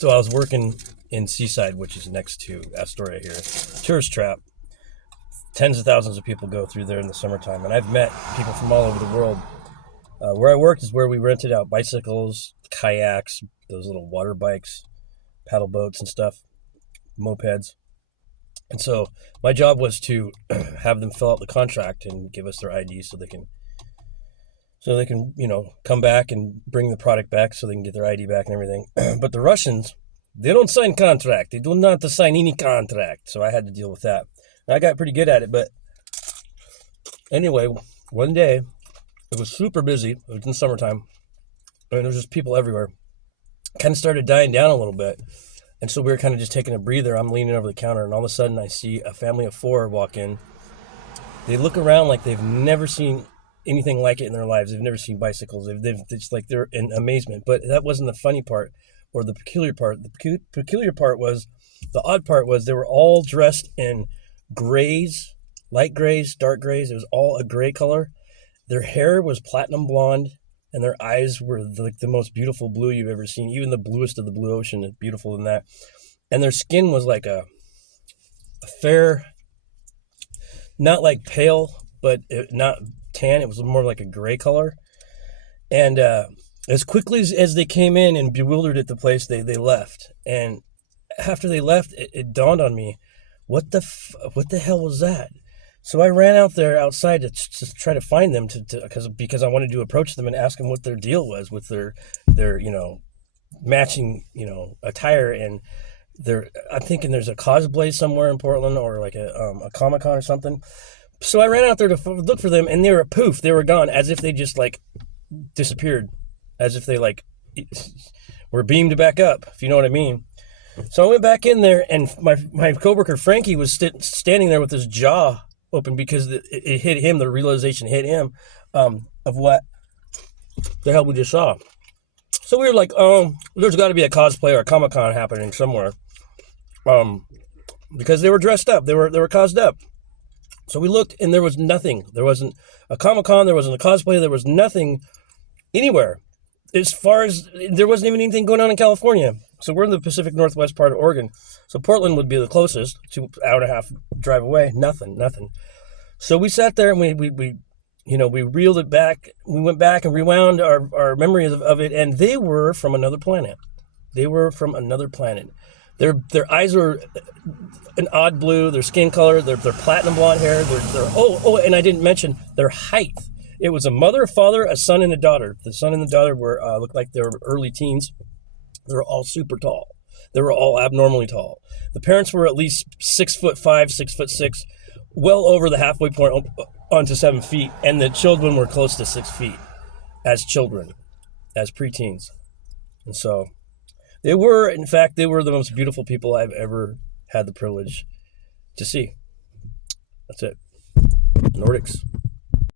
So I was working in Seaside, which is next to Astoria here. Tourist trap. Tens of thousands of people go through there in the summertime. And I've met people from all over the world. Where I worked is where we rented out bicycles, kayaks, those little water bikes, paddle boats and stuff, mopeds. And so my job was to have them fill out the contract and give us their ID so they can, come back and bring the product back so they can get their ID back and everything. But the Russians, they don't sign contract. They do not sign any contract. So I had to deal with that. And I got pretty good at it. But anyway, one day, it was super busy. It was in summertime. And there was just people everywhere. Kind of started dying down a little bit. And so we were kind of just taking a breather. I'm leaning over the counter, and all of a sudden I see a family of 4 walk in. They look around like they've never seen anything like it in their lives. They've never seen bicycles. They're in amazement. But that wasn't the funny part or the peculiar part. The peculiar part was, the odd part was, they were all dressed in grays, light grays, dark grays. It was all a gray color. Their hair was platinum blonde. And their eyes were the most beautiful blue you've ever seen. Even the bluest of the blue ocean is beautiful than that. And their skin was like a fair, not like pale, but not tan. It was more like a gray color. And as quickly as they came in and bewildered at the place, they left. And after they left, it dawned on me, what the hell was that? So I ran out there outside to try to find them because I wanted to approach them and ask them what their deal was with their matching attire. And I'm thinking there's a cosplay somewhere in Portland or like a Comic-Con or something. So I ran out there to look for them, and they were poof, they were gone, as if they just like disappeared, as if they like were beamed back up, if you know what I mean. So I went back in there, and my coworker Frankie was standing there with his jaw open because it hit him. The realization hit him of what the hell we just saw. So we were like, there's got to be a cosplay or a Comic-Con happening somewhere, because they were dressed up. They were cosplayed up. So we looked, and there was nothing. There wasn't a Comic-Con. There wasn't a cosplay. There was nothing anywhere. As far as, there wasn't even anything going on in California. So we're in the Pacific Northwest part of Oregon. So Portland would be the closest, 2.5 hour drive away. Nothing. So we sat there and we reeled it back. We went back and rewound our memories of it, and they were from another planet. Their eyes were an odd blue. Their skin color, their platinum blonde hair. And I didn't mention their height. It was a mother, a father, a son, and a daughter. The son and the daughter looked like they were early teens. They were all super tall. They were all abnormally tall. The parents were at least 6'5", 6'6", well over the halfway point onto 7 feet, and the children were close to 6 feet as children, as preteens. And so they were the most beautiful people I've ever had the privilege to see. That's it. Nordics.